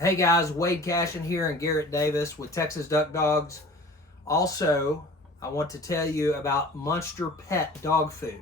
Hey guys, Wade Cashion here and Garrett Davis with Texas Duck Dogs. Also, I want to tell you about Munster Pet Dog Food.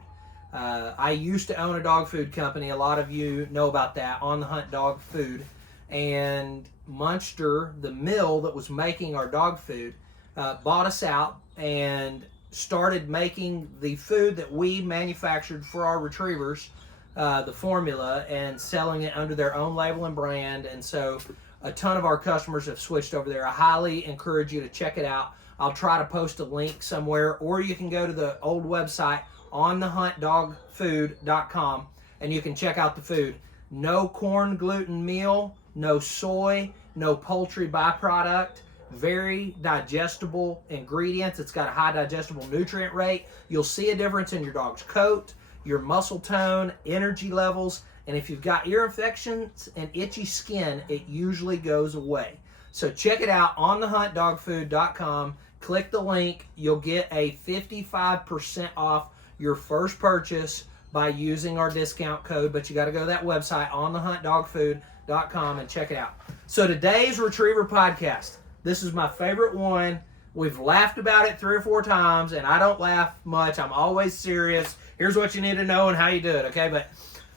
I used to own a dog food company. A lot of you know about that, On the Hunt Dog Food. And Munster, the mill that was making our dog food, bought us out and started making the food that we manufactured for our retrievers, the formula, and selling it under their own label and brand. And so a ton of our customers have switched over there. I highly encourage you to check it out. I'll try to post a link somewhere, or you can go to the old website, onthehuntdogfood.com, and you can check out the food. No corn gluten meal, no soy, no poultry byproduct, very digestible ingredients. It's got a high digestible nutrient rate. You'll see a difference in your dog's coat, your muscle tone, energy levels, and if you've got ear infections and itchy skin, it usually goes away. So check it out, onthehuntdogfood.com. Click the link. You'll get a 55% off your first purchase by using our discount code, but you got to go to that website, onthehuntdogfood.com, and check it out. So today's Retriever podcast, this is my favorite one. We've laughed about it 3 or 4 times, and I don't laugh much. I'm always serious. Here's what you need to know and how you do it, okay? But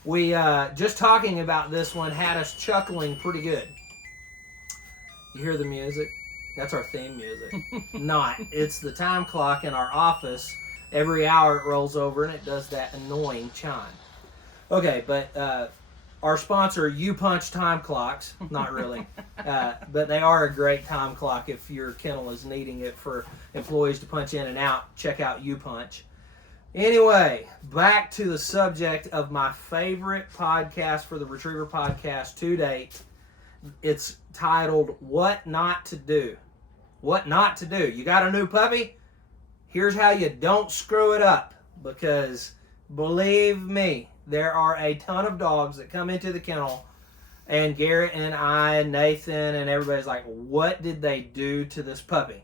we, just talking about this one had us chuckling pretty good. You hear the music? That's our theme music. Not. It's the time clock in our office. Every hour it rolls over and it does that annoying chime. Okay, but our sponsor, U-Punch Time Clocks, not really, but they are a great time clock if your kennel is needing it for employees to punch in and out. Check out U-Punch. Anyway, back to the subject of my favorite podcast for the Retriever podcast to date. It's titled, What Not to Do. What not to do. You got a new puppy? Here's how you don't screw it up. Because, believe me, there are a ton of dogs that come into the kennel, and Garrett and I and Nathan and everybody's like, what did they do to this puppy?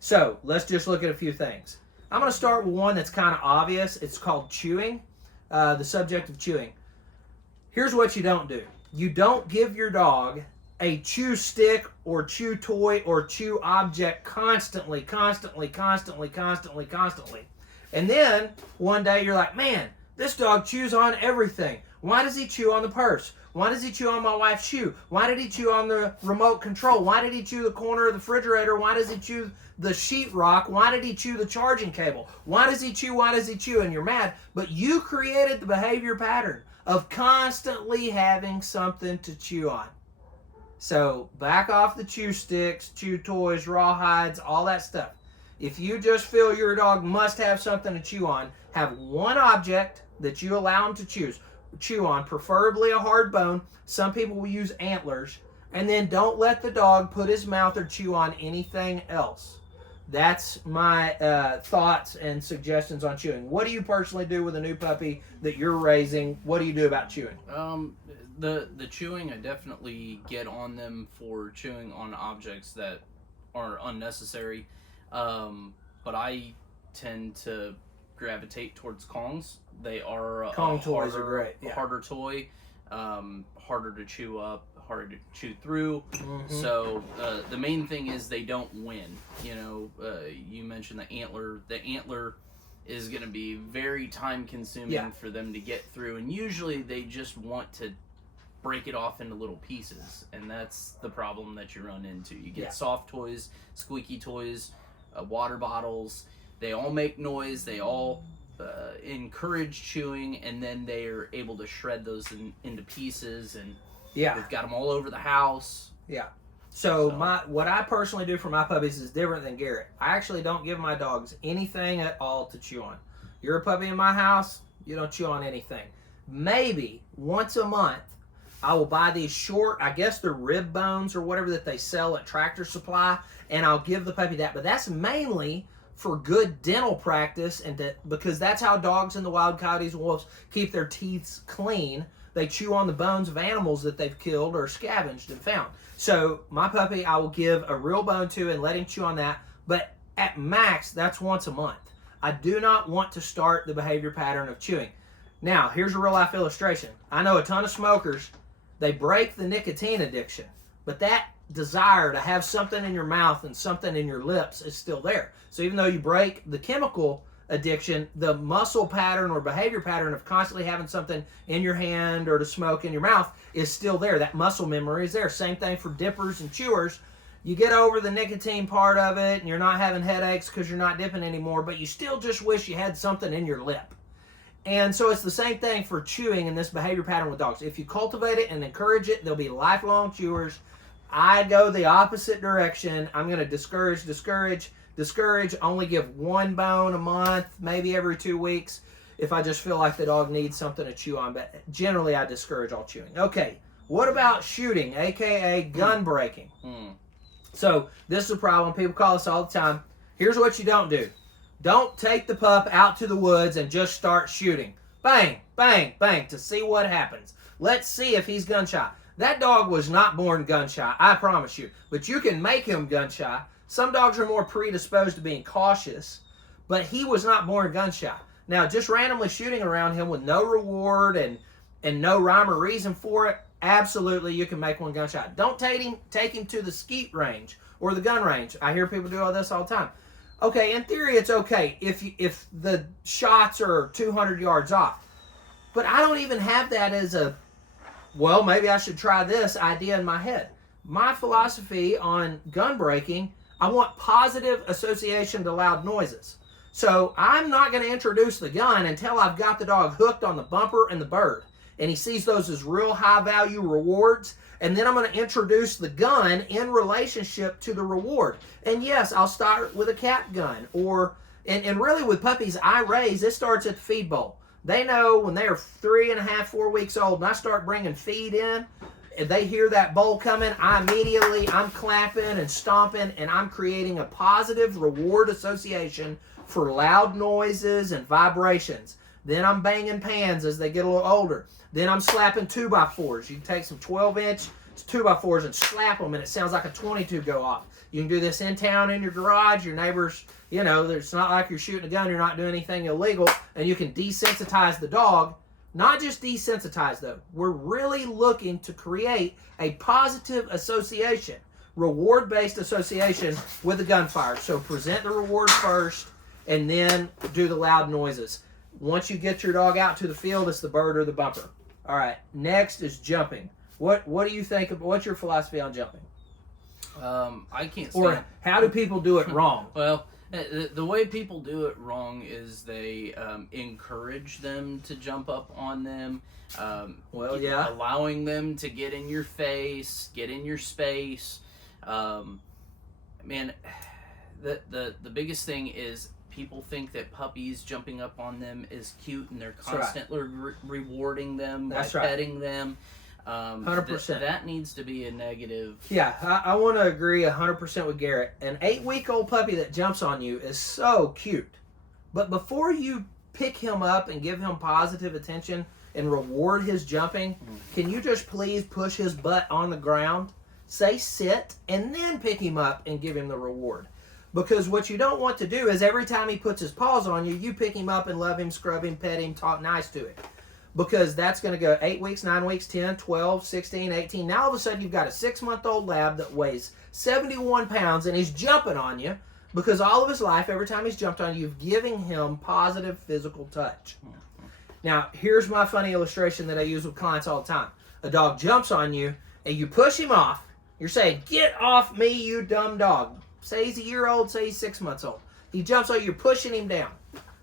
So, let's just look at a few things. I'm going to start with one that's kind of obvious. It's called chewing, the subject of chewing. Here's what you don't do. You don't give your dog a chew stick or chew toy or chew object constantly. And then one day you're like, man, this dog chews on everything. Why does he chew on the purse? Why does he chew on my wife's shoe? Why did he chew on the remote control? Why did he chew the corner of the refrigerator? Why does he chew the sheetrock? Why did he chew the charging cable? Why does he chew? Why does he chew? And you're mad. But you created the behavior pattern of constantly having something to chew on. So back off the chew sticks, chew toys, rawhides, all that stuff. If you just feel your dog must have something to chew on, have one object that you allow him to chew on, preferably a hard bone. Some people will use antlers. And then don't let the dog put his mouth or chew on anything else. That's my thoughts and suggestions on chewing. What do you personally do with a new puppy that you're raising? What do you do about chewing? The chewing, I definitely get on them for chewing on objects that are unnecessary. But I tend to gravitate towards Kongs. They are Kong toys are great. Yeah. Harder toy, harder to chew up, harder to chew through. Mm-hmm. So the main thing is they don't win. You know, you mentioned the antler. The antler is going to be very time consuming for them to get through, and usually they just want to break it off into little pieces, and that's the problem that you run into. You get soft toys, squeaky toys, water bottles. They all make noise. They all encourage chewing, and then they are able to shred those into pieces, and they've got them all over the house. Yeah. So what I personally do for my puppies is different than Garrett. I actually don't give my dogs anything at all to chew on. You're a puppy in my house, you don't chew on anything. Maybe once a month, I will buy these short, I guess they're rib bones or whatever that they sell at Tractor Supply, and I'll give the puppy that. But that's mainly for good dental practice, and because that's how dogs in the wild, coyotes and wolves, keep their teeth clean. They chew on the bones of animals that they've killed or scavenged and found. So my puppy, I will give a real bone to and let him chew on that. But at max, that's once a month. I do not want to start the behavior pattern of chewing. Now, here's a real life illustration. I know a ton of smokers, they break the nicotine addiction but that desire to have something in your mouth and something in your lips is still there. So even though you break the chemical addiction, the muscle pattern or behavior pattern of constantly having something in your hand or to smoke in your mouth is still there. That muscle memory is there. Same thing for dippers and chewers. You get over the nicotine part of it and you're not having headaches because you're not dipping anymore, but you still just wish you had something in your lip. And so it's the same thing for chewing and this behavior pattern with dogs. If you cultivate it and encourage it, they'll be lifelong chewers. I go the opposite direction. I'm going to discourage, only give one bone a month, maybe every 2 weeks if I just feel like the dog needs something to chew on. But generally, I discourage all chewing. Okay, what about shooting, aka gun breaking? So this is a problem. People call us all the time. Here's what you don't do. Don't take the pup out to the woods and just start shooting. Bang, bang, bang, to see what happens. Let's see if he's gun shy. That dog was not born gun shy, I promise you. But you can make him gun shy. Some dogs are more predisposed to being cautious, but he was not born gun shy. Now, just randomly shooting around him with no reward and no rhyme or reason for it, absolutely you can make one gun shy. Don't take him to the skeet range or the gun range. I hear people do all this all the time. Okay, in theory it's okay if the shots are 200 yards off. But I don't even have that as a, well, maybe I should try this idea in my head. My philosophy on gun breaking, I want positive association to loud noises. So I'm not going to introduce the gun until I've got the dog hooked on the bumper and the bird. And he sees those as real high value rewards. And then I'm going to introduce the gun in relationship to the reward. And yes, I'll start with a cat gun. And really with puppies I raise, it starts at the feed bowl. They know when they are 3.5, 4 weeks old, and I start bringing feed in, and they hear that bowl coming, I'm clapping and stomping, and I'm creating a positive reward association for loud noises and vibrations. Then I'm banging pans as they get a little older. Then I'm slapping 2x4s. You can take some 12-inch 2x4s and slap them, and it sounds like a 22 go off. You can do this in town in your garage. Your neighbors, you know, it's not like you're shooting a gun. You're not doing anything illegal, and you can desensitize the dog. Not just desensitize, though. We're really looking to create a positive association, reward-based association with the gunfire. So present the reward first, and then do the loud noises. Once you get your dog out to the field, it's the bird or the bumper. All right, next is jumping. What do you think of, what's your philosophy on jumping? I can't stand. Or how do people do it wrong? Well, the way people do it wrong is they encourage them to jump up on them. Allowing them to get in your face, get in your space. Man, the biggest thing is people think that puppies jumping up on them is cute, and they're constantly rewarding them by petting them. 100%. That needs to be a negative. Yeah, I want to agree 100% with Garrett. An 8-week-old puppy that jumps on you is so cute. But before you pick him up and give him positive attention and reward his jumping, can you just please push his butt on the ground, say sit, and then pick him up and give him the reward? Because what you don't want to do is every time he puts his paws on you, you pick him up and love him, scrub him, pet him, talk nice to him. Because that's going to go 8 weeks, 9 weeks, 10, 12, 16, 18. Now all of a sudden you've got a 6-month-old lab that weighs 71 pounds and he's jumping on you because all of his life, every time he's jumped on you, you've given him positive physical touch. Now, here's my funny illustration that I use with clients all the time. A dog jumps on you and you push him off. You're saying, get off me, you dumb dog. Say he's a year old, say he's 6 months old. He jumps on you, you're pushing him down.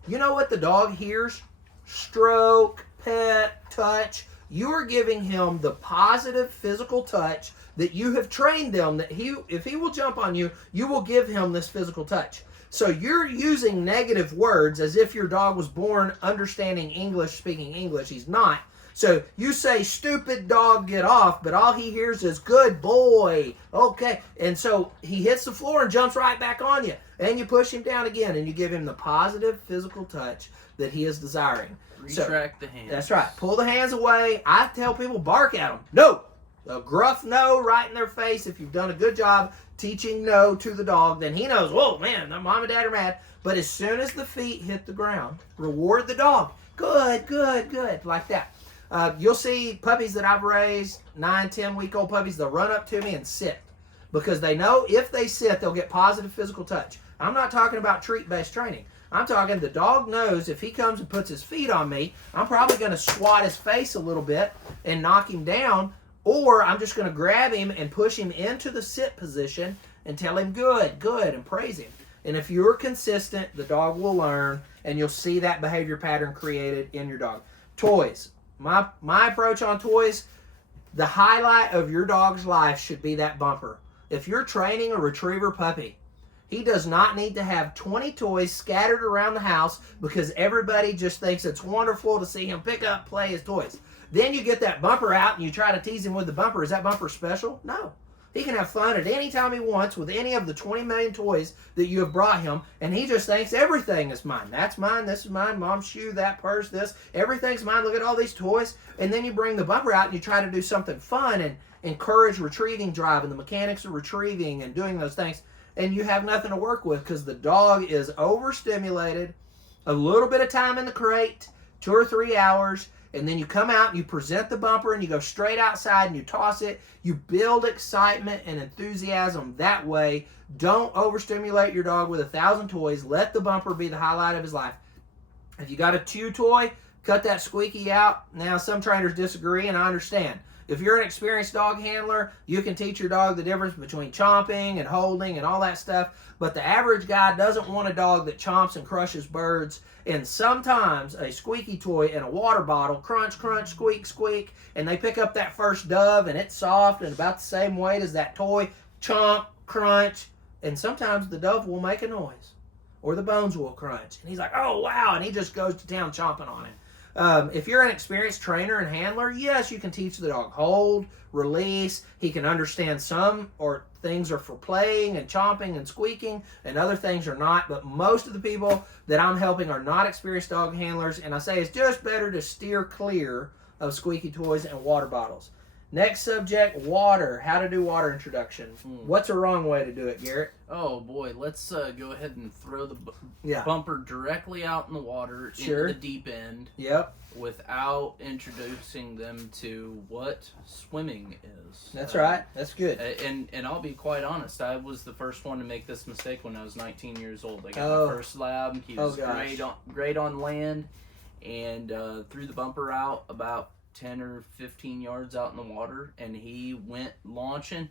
You know what the dog hears? Stroke, pet, touch. You're giving him the positive physical touch that you have trained them that if he will jump on you, you will give him this physical touch. So you're using negative words as if your dog was born understanding English, speaking English. He's not. So you say, stupid dog, get off, but all he hears is, good boy, okay. And so he hits the floor and jumps right back on you. And you push him down again, and you give him the positive physical touch that he is desiring. Retract the hands. That's right. Pull the hands away. I tell people, bark at them. No. A gruff no right in their face. If you've done a good job teaching no to the dog, then he knows, whoa, man, mom and dad are mad. But as soon as the feet hit the ground, reward the dog. Good, good, good, like that. You'll see puppies that I've raised, 9, 10-week-old puppies, they'll run up to me and sit because they know if they sit, they'll get positive physical touch. I'm not talking about treat-based training. I'm talking the dog knows if he comes and puts his feet on me, I'm probably going to swat his face a little bit and knock him down, or I'm just going to grab him and push him into the sit position and tell him good, good, and praise him. And if you're consistent, the dog will learn, and you'll see that behavior pattern created in your dog. Toys. My approach on toys, the highlight of your dog's life should be that bumper. If you're training a retriever puppy, he does not need to have 20 toys scattered around the house because everybody just thinks it's wonderful to see him pick up, play his toys. Then you get that bumper out and you try to tease him with the bumper. Is that bumper special? No. He can have fun at any time he wants with any of the 20 million toys that you have brought him, and he just thinks everything is mine. That's mine, this is mine, mom's shoe, that purse, this. Everything's mine. Look at all these toys. And then you bring the bumper out and you try to do something fun and encourage retrieving drive and the mechanics of retrieving and doing those things, and you have nothing to work with because the dog is overstimulated, a little bit of time in the crate, 2 or 3 hours, and then you come out and you present the bumper and you go straight outside and you toss it. You build excitement and enthusiasm that way. Don't overstimulate your dog with 1,000 toys. Let the bumper be the highlight of his life. If you got a chew toy, cut that squeaky out. Now, some trainers disagree, and I understand. If you're an experienced dog handler, you can teach your dog the difference between chomping and holding and all that stuff. But the average guy doesn't want a dog that chomps and crushes birds. And sometimes a squeaky toy and a water bottle, crunch, crunch, squeak, squeak, and they pick up that first dove and it's soft and about the same weight as that toy, chomp, crunch, and sometimes the dove will make a noise or the bones will crunch. And he's like, oh, wow, and he just goes to town chomping on it. If you're an experienced trainer and handler, yes, you can teach the dog hold, release. He can understand some or things are for playing and chomping and squeaking, and other things are not. But most of the people that I'm helping are not experienced dog handlers, and I say it's just better to steer clear of squeaky toys and water bottles. Next subject, water. How to do water introduction. What's a wrong way to do it, Garrett? Oh boy, let's go ahead and throw the Yeah. bumper directly out in the water Sure. into the deep end. Yep. Without introducing them to what swimming is. That's right. That's good. And I'll be quite honest, I was the first one to make this mistake when I was 19 years old. I got Oh. my first lab. He was great on land, and threw the bumper out about 10 or 15 yards out in the water, and he went launching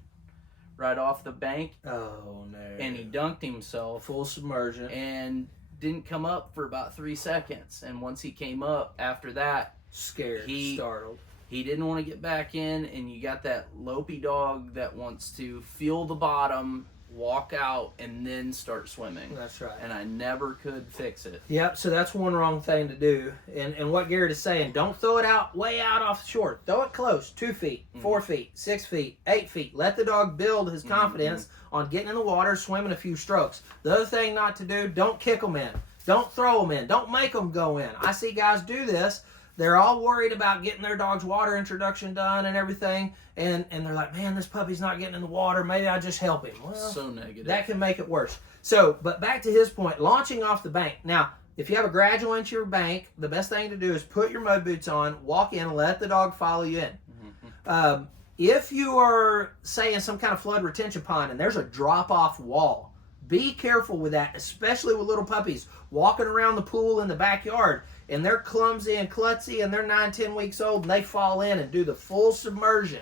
right off the bank. Oh, no. And he dunked himself. Full submersion. And didn't come up for about 3 seconds. And once he came up, after that, Scared, startled. He didn't want to get back in, and you got that lopey dog that wants to feel the bottom, walk out, and then start swimming. That's right. And I never could fix it. Yep, so that's one wrong thing to do. And what Garrett is saying, don't throw it out way out off the shore. Throw it close, 2 feet, 4 feet, 6 feet, 8 feet. Let the dog build his confidence on getting in the water, swimming a few strokes. The other thing not to do, don't kick them in. Don't throw them in. Don't make them go in. I see guys do this. They're all worried about getting their dog's water introduction done and everything, and they're like, man, this puppy's not getting in the water. Maybe I'll just help him. Well, So negative. that can make it worse. So, but back to his point, launching off the bank. Now, if you have a gradual into your bank, the best thing to do is put your mud boots on, walk in, let the dog follow you in. If you are, say, in some kind of flood retention pond and there's a drop-off wall, be careful with that, especially with little puppies walking around the pool in the backyard, and they're clumsy and klutzy, and they're 9, 10 weeks old, and they fall in and do the full submersion.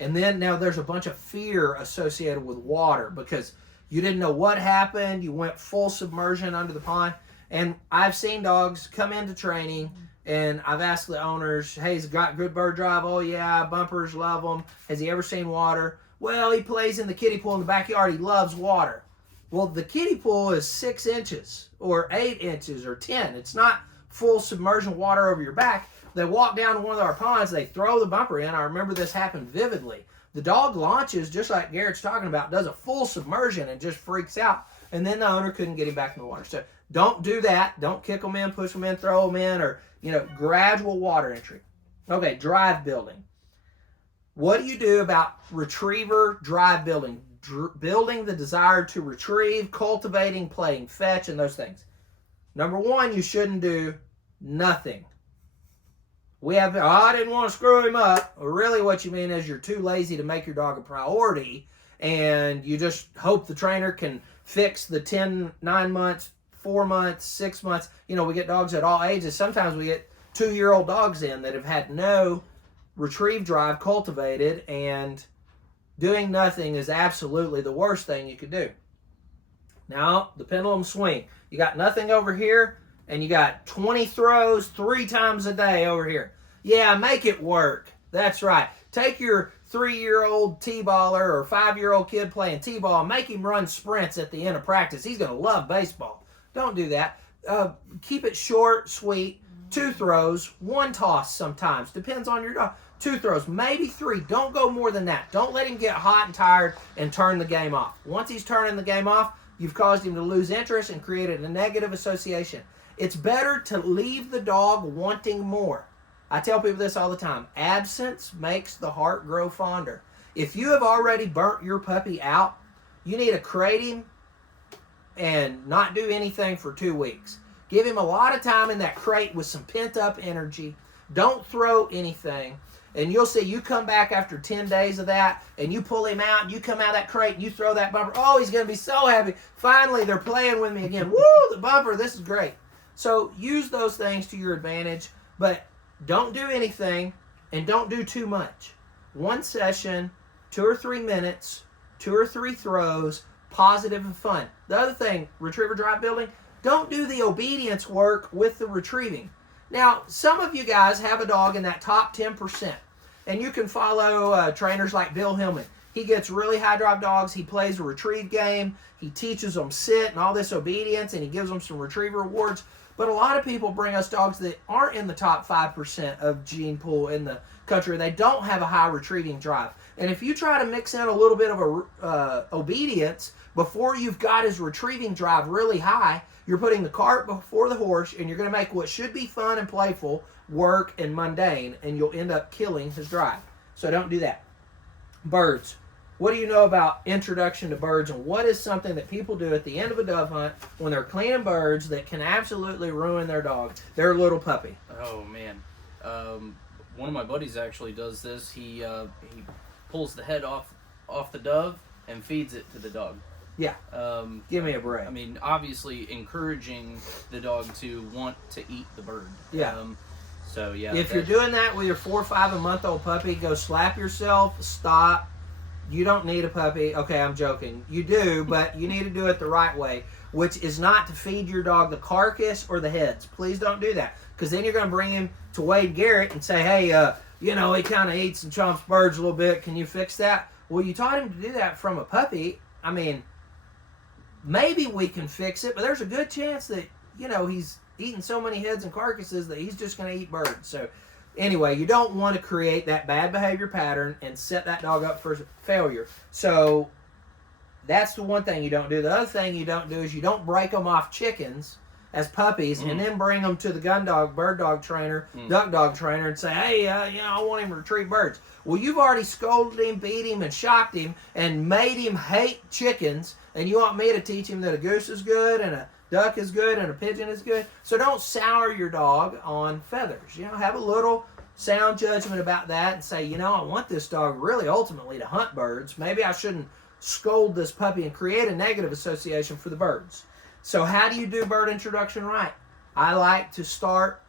And then now there's a bunch of fear associated with water because you didn't know what happened. You went full submersion under the pond. And I've seen dogs come into training, and I've asked the owners, hey, he's got good bird drive. Oh, yeah, bumpers, love them. Has he ever seen water? Well, he plays in the kiddie pool in the backyard. He loves water. Well, the kiddie pool is 6 inches or 8 inches or 10. It's not full submersion water over your back. They walk down to one of our ponds, they throw the bumper in. I remember this happened vividly. The dog launches, just like Garrett's talking about, does a full submersion and just freaks out. And then the owner couldn't get him back in the water. So don't do that. Don't kick them in, push them in, throw them in, or, gradual water entry. Okay, drive building. What do you do about retriever drive building? Building the desire to retrieve, cultivating, playing fetch, and those things. Number one, you shouldn't do nothing. We have, oh, I didn't want to screw him up. Well, really what you mean is you're too lazy to make your dog a priority, and you just hope the trainer can fix the 9 months, 4 months, 6 months. You know, we get dogs at all ages. Sometimes we get 2-year-old dogs in that have had no retrieve drive cultivated, and doing nothing is absolutely the worst thing you could do. Now, the pendulum swing. You got nothing over here, and you got 20 throws 3 times a day over here. Yeah, make it work. That's right. Take your 3-year-old T-baller or 5-year-old kid playing T-ball and make him run sprints at the end of practice. He's going to love baseball. Don't do that. Keep it short, sweet. 2 throws, 1 toss sometimes. Depends on your dog. 2 throws, maybe 3. Don't go more than that. Don't let him get hot and tired and turn the game off. Once he's turning the game off, you've caused him to lose interest and created a negative association. It's better to leave the dog wanting more. I tell people this all the time. Absence makes the heart grow fonder. If you have already burnt your puppy out, you need to crate him and not do anything for 2 weeks. Give him a lot of time in that crate with some pent-up energy. Don't throw anything. And you'll see, you come back after 10 days of that, and you pull him out, and you come out of that crate, and you throw that bumper. Oh, he's going to be so happy. Finally, they're playing with me again. Woo, the bumper, this is great. So use those things to your advantage, but don't do anything, and don't do too much. 1 session, 2 or 3 minutes, 2 or 3 throws, positive and fun. The other thing, retriever drive building, don't do the obedience work with the retrieving. Now, some of you guys have a dog in that top 10%, and you can follow trainers like Bill Hillman. He gets really high drive dogs. He plays a retrieve game. He teaches them sit and all this obedience, and he gives them some retriever rewards. But a lot of people bring us dogs that aren't in the top 5% of gene pool in the country. They don't have a high retrieving drive. And if you try to mix in a little bit of obedience before you've got his retrieving drive really high, you're putting the cart before the horse, and you're going to make what should be fun and playful work and mundane, and you'll end up killing his drive. So don't do that. Birds. What do you know about introduction to birds, and what is something that people do at the end of a dove hunt when they're cleaning birds that can absolutely ruin their dog, their little puppy? Oh, man. One of my buddies actually does this. He pulls the head off the dove and feeds it to the dog. Yeah. Give me a break. I mean, obviously encouraging the dog to want to eat the bird. Yeah. So, yeah. If you're doing that with your 4 or 5 month old puppy, go slap yourself, stop. You don't need a puppy. Okay, I'm joking. You do, but you need to do it the right way, which is not to feed your dog the carcass or the heads. Please don't do that, because then you're going to bring him to Wade Garrett and say, hey, you know, he kind of eats and chomps birds a little bit. Can you fix that? Well, you taught him to do that from a puppy. I mean, maybe we can fix it, but there's a good chance that, you know, he's eating so many heads and carcasses that he's just going to eat birds. So anyway, you don't want to create that bad behavior pattern and set that dog up for failure. So that's the one thing you don't do. The other thing you don't do is you don't break them off chickens as puppies and then bring them to the gun dog, bird dog trainer, duck dog trainer and say, hey, you know, I want him to retrieve birds. Well, you've already scolded him, beat him, and shocked him and made him hate chickens, and you want me to teach him that a goose is good and a duck is good and a pigeon is good? So don't sour your dog on feathers. You know, have a little sound judgment about that and say, you know, I want this dog really ultimately to hunt birds. Maybe I shouldn't scold this puppy and create a negative association for the birds. So how do you do bird introduction right? I like to start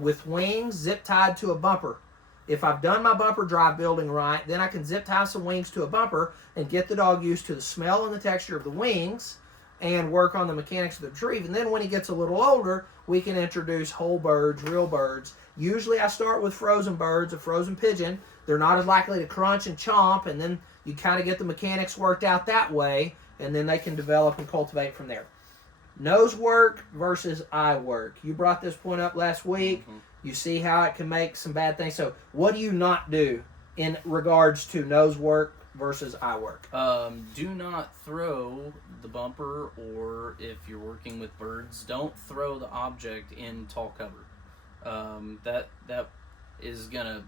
with wings zip tied to a bumper. If I've done my bumper drive building right, then I can zip tie some wings to a bumper and get the dog used to the smell and the texture of the wings and work on the mechanics of the retrieve. And then when he gets a little older, we can introduce whole birds, real birds. Usually I start with frozen birds, a frozen pigeon. They're not as likely to crunch and chomp, and then you kind of get the mechanics worked out that way, and then they can develop and cultivate from there. Nose work versus eye work. You brought this point up last week. You see how it can make some bad things. So what do you not do in regards to nose work versus eye work? Do not throw the bumper, or if you're working with birds, don't throw the object in tall cover. That is going to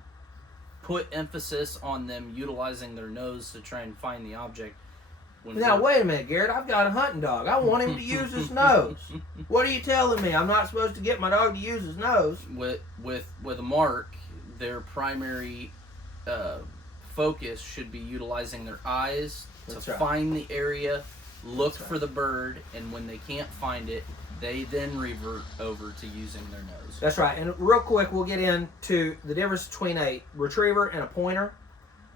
put emphasis on them utilizing their nose to try and find the object. Now, wait a minute, Garrett. I've got a hunting dog. I want him to use his nose. What are you telling me? I'm not supposed to get my dog to use his nose? With a mark, their primary focus should be utilizing their eyes to find the area, look for the bird, and when they can't find it, they then revert over to using their nose. That's right. And real quick, we'll get into the difference between a retriever and a pointer.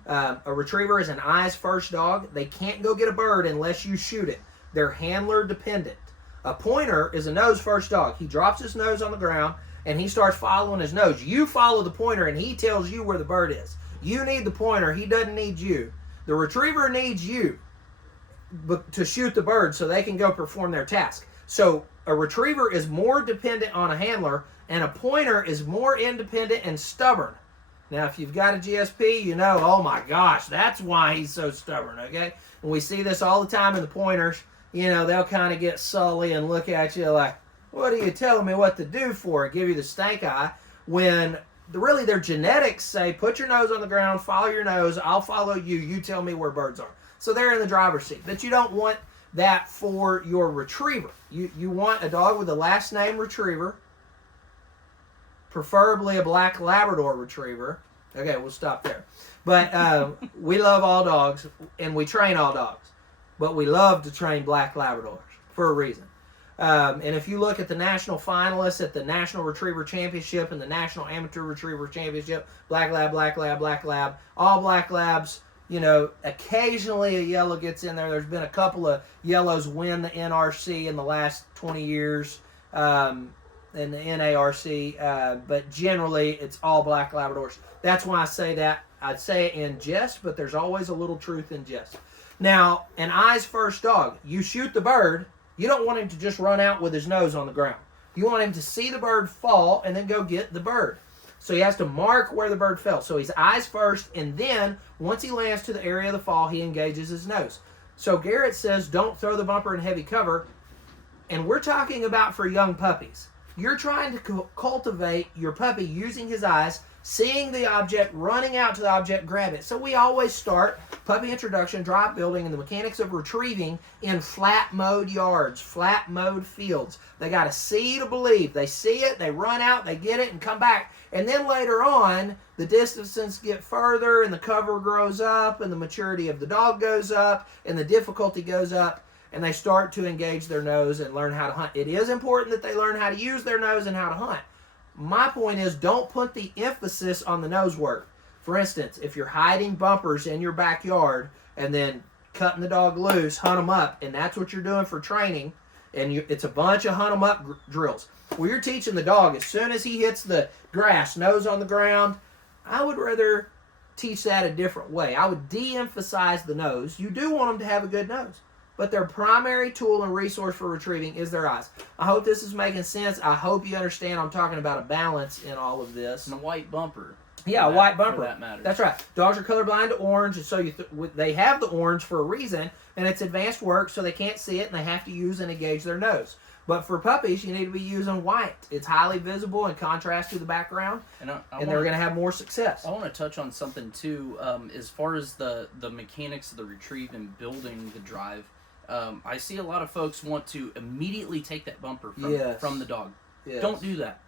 A retriever is an eyes first dog. They can't go get a bird unless you shoot it. They're handler dependent. A pointer is a nose first dog. He drops his nose on the ground and he starts following his nose. You follow the pointer and he tells you where the bird is. You need the pointer. He doesn't need you. The retriever needs you to shoot the bird so they can go perform their task. So a retriever is more dependent on a handler, and a pointer is more independent and stubborn. Now, if you've got a GSP, you know, oh my gosh, that's why he's so stubborn, okay? And we see this all the time in the pointers. You know, they'll kind of get sully and look at you like, what are you telling me what to do for? Give you the stank eye. When really their genetics say, put your nose on the ground, follow your nose, I'll follow you, you tell me where birds are. So they're in the driver's seat. But you don't want that for your retriever. You want a dog with a last name retriever, preferably a black Labrador retriever. Okay, we'll stop there. But we love all dogs, and we train all dogs. But we love to train black Labradors for a reason. And if you look at the national finalists at the National Retriever Championship and the National Amateur Retriever Championship, black lab, black lab, black lab, all black labs, you know, occasionally a yellow gets in there. There's been a couple of yellows win the NRC in the last 20 years, and the NARC, but generally it's all black Labradors. That's why I say that. I'd say it in jest, but there's always a little truth in jest. Now, an eyes first dog, you shoot the bird, you don't want him to just run out with his nose on the ground. You want him to see the bird fall and then go get the bird. So he has to mark where the bird fell. So he's eyes first, and then once he lands to the area of the fall, he engages his nose. So Garrett says, don't throw the bumper in heavy cover. And we're talking about for young puppies. You're trying to cultivate your puppy using his eyes, seeing the object, running out to the object, grab it. So we always start puppy introduction, drop building, and the mechanics of retrieving in flat mode yards, flat mode fields. They got to see to believe. They see it, they run out, they get it, and come back. And then later on, the distances get further, and the cover grows up, and the maturity of the dog goes up, and the difficulty goes up, and they start to engage their nose and learn how to hunt. It is important that they learn how to use their nose and how to hunt. My point is, don't put the emphasis on the nose work. For instance, if you're hiding bumpers in your backyard and then cutting the dog loose, hunt them up, and that's what you're doing for training, and it's a bunch of hunt them up drills. Well, you're teaching the dog as soon as he hits the grass, nose on the ground. I would rather teach that a different way. I would de-emphasize the nose. You do want them to have a good nose, but their primary tool and resource for retrieving is their eyes. I hope this is making sense. I hope you understand I'm talking about a balance in all of this. And a white bumper. Yeah, a white bumper. For that matters. That's right. Dogs are colorblind to orange, and so they have the orange for a reason, and it's advanced work, so they can't see it, and they have to use and engage their nose. But for puppies, you need to be using white. It's highly visible in contrast to the background, and they're going to have more success. I want to touch on something, too, as far as the mechanics of the retrieve and building the drive. I see a lot of folks want to immediately take that bumper from the dog. Yes. Don't do that.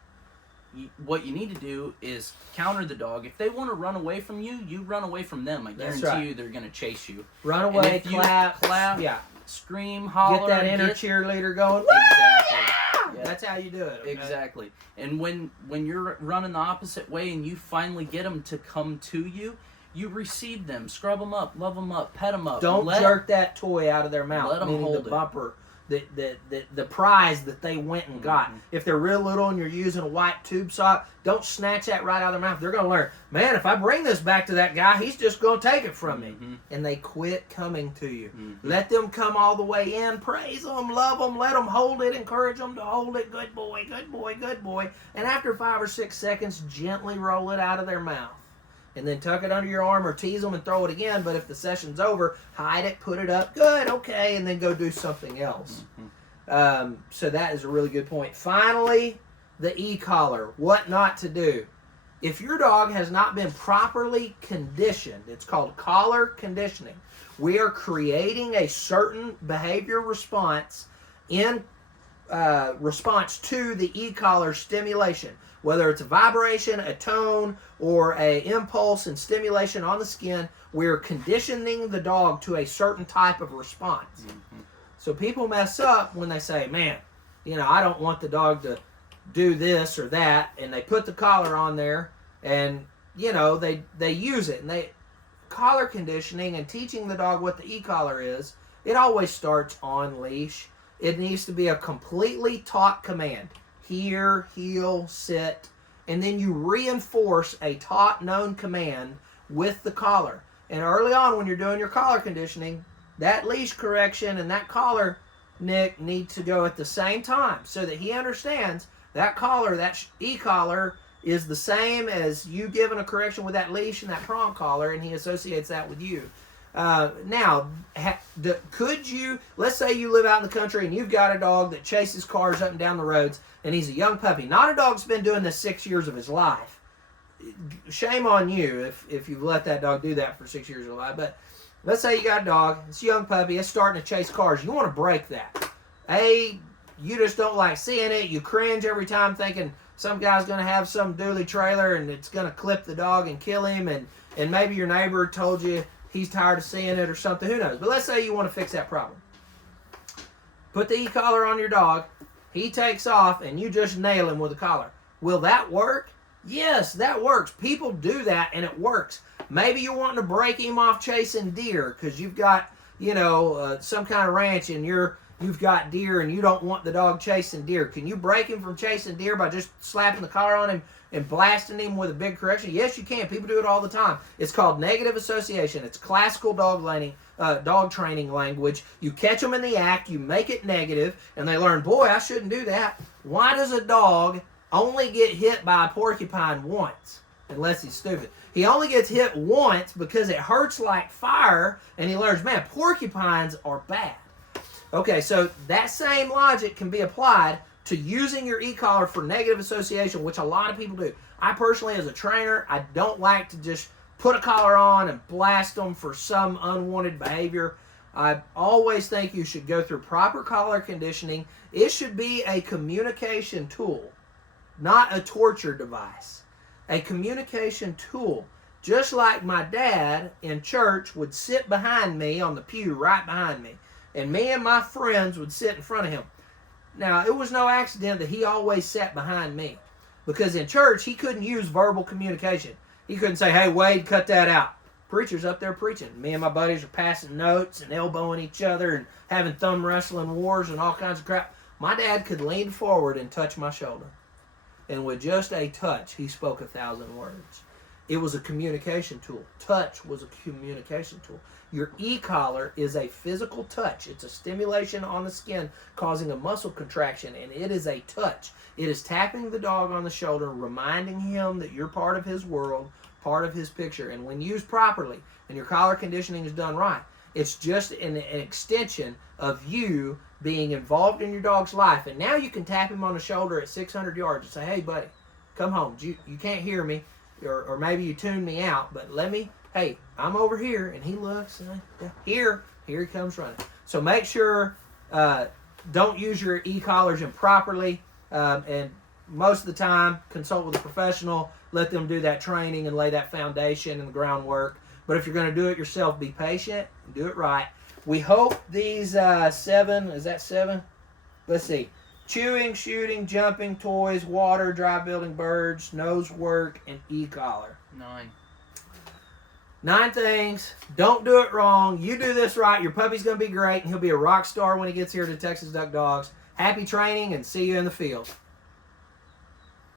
What you need to do is counter the dog. If they want to run away from you, you run away from them. I guarantee you they're going to chase you. Run away, clap, yeah, scream, holler. Get that inner cheerleader going. Exactly. Yeah. That's how you do it. Okay? Exactly. And when you're running the opposite way and you finally get them to come to you, you receive them, scrub them up, love them up, pet them up. Don't jerk that toy out of their mouth. Let them hold the bumper, the prize that they went and got. If they're real little and you're using a white tube sock, don't snatch that right out of their mouth. They're going to learn, man, if I bring this back to that guy, he's just going to take it from me. And they quit coming to you. Let them come all the way in. Praise them, love them, let them hold it, encourage them to hold it. Good boy, good boy, good boy. And after 5 or 6 seconds, gently roll it out of their mouth. And then tuck it under your arm or tease them and throw it again. But if the session's over, hide it, put it up, good, okay, and then go do something else. So that is a really good point. Finally, the e-collar, what not to do. If your dog has not been properly conditioned, it's called collar conditioning. We are creating a certain behavior response in response to the e-collar stimulation, whether it's a vibration, a tone, or a impulse and stimulation on the skin. We're conditioning the dog to a certain type of response. Mm-hmm. So people mess up when they say, man, I don't want the dog to do this or that, and they put the collar on there, and they use it. And collar conditioning and teaching the dog what the e-collar is, it always starts on leash. It needs to be a completely taught command. Here, heel, sit, and then you reinforce a taught, known command with the collar. And early on when you're doing your collar conditioning, that leash correction and that collar, Nick, need to go at the same time so that he understands that collar, that e-collar, is the same as you giving a correction with that leash and that prong collar, and he associates that with you. Now, could you, let's say you live out in the country and you've got a dog that chases cars up and down the roads, and he's a young puppy. Not a dog that's been doing this 6 years of his life. Shame on you if you've let that dog do that for 6 years of his life. But let's say you got a dog, it's a young puppy, it's starting to chase cars. You want to break that. You just don't like seeing it. You cringe every time thinking some guy's going to have some dually trailer and it's going to clip the dog and kill him. And maybe your neighbor told you he's tired of seeing it or something. Who knows? But let's say you want to fix that problem. Put the e-collar on your dog. He takes off and you just nail him with a collar. Will that work? Yes, that works. People do that and it works. Maybe you're wanting to break him off chasing deer because you've got, some kind of ranch and you've got deer and you don't want the dog chasing deer. Can you break him from chasing deer by just slapping the collar on him and blasting him with a big correction? Yes, you can. People do it all the time. It's called negative association. It's classical dog training language. You catch them in the act, you make it negative, and they learn, boy, I shouldn't do that. Why does a dog only get hit by a porcupine once? Unless he's stupid. He only gets hit once because it hurts like fire, and he learns, man, porcupines are bad. Okay, so that same logic can be applied to using your e-collar for negative association, which a lot of people do. I personally, as a trainer, I don't like to just put a collar on and blast them for some unwanted behavior. I always think you should go through proper collar conditioning. It should be a communication tool, not a torture device. A communication tool. Just like my dad in church would sit behind me on the pew right behind me, and me and my friends would sit in front of him. Now, it was no accident that he always sat behind me, because in church, he couldn't use verbal communication. He couldn't say, hey, Wade, cut that out. Preacher's up there preaching. Me and my buddies are passing notes and elbowing each other and having thumb wrestling wars and all kinds of crap. My dad could lean forward and touch my shoulder. And with just a touch, he spoke 1,000 words. It was a communication tool. Touch was a communication tool. Your e-collar is a physical touch. It's a stimulation on the skin causing a muscle contraction, and it is a touch. It is tapping the dog on the shoulder, reminding him that you're part of his world, part of his picture. And when used properly and your collar conditioning is done right, it's just an extension of you being involved in your dog's life. And now you can tap him on the shoulder at 600 yards and say, hey, buddy, come home. You can't hear me, or maybe you tuned me out, but hey, I'm over here. And he looks, and here he comes running. So make sure, don't use your e-collars improperly, and most of the time, consult with a professional. Let them do that training and lay that foundation and the groundwork. But if you're going to do it yourself, be patient and do it right. We hope these 7, is that 7? Let's see. Chewing, shooting, jumping, toys, water, dry building birds, nose work, and e-collar. 9 things. Don't do it wrong. You do this right, your puppy's going to be great, and he'll be a rock star when he gets here to Texas Duck Dogs. Happy training, and see you in the field.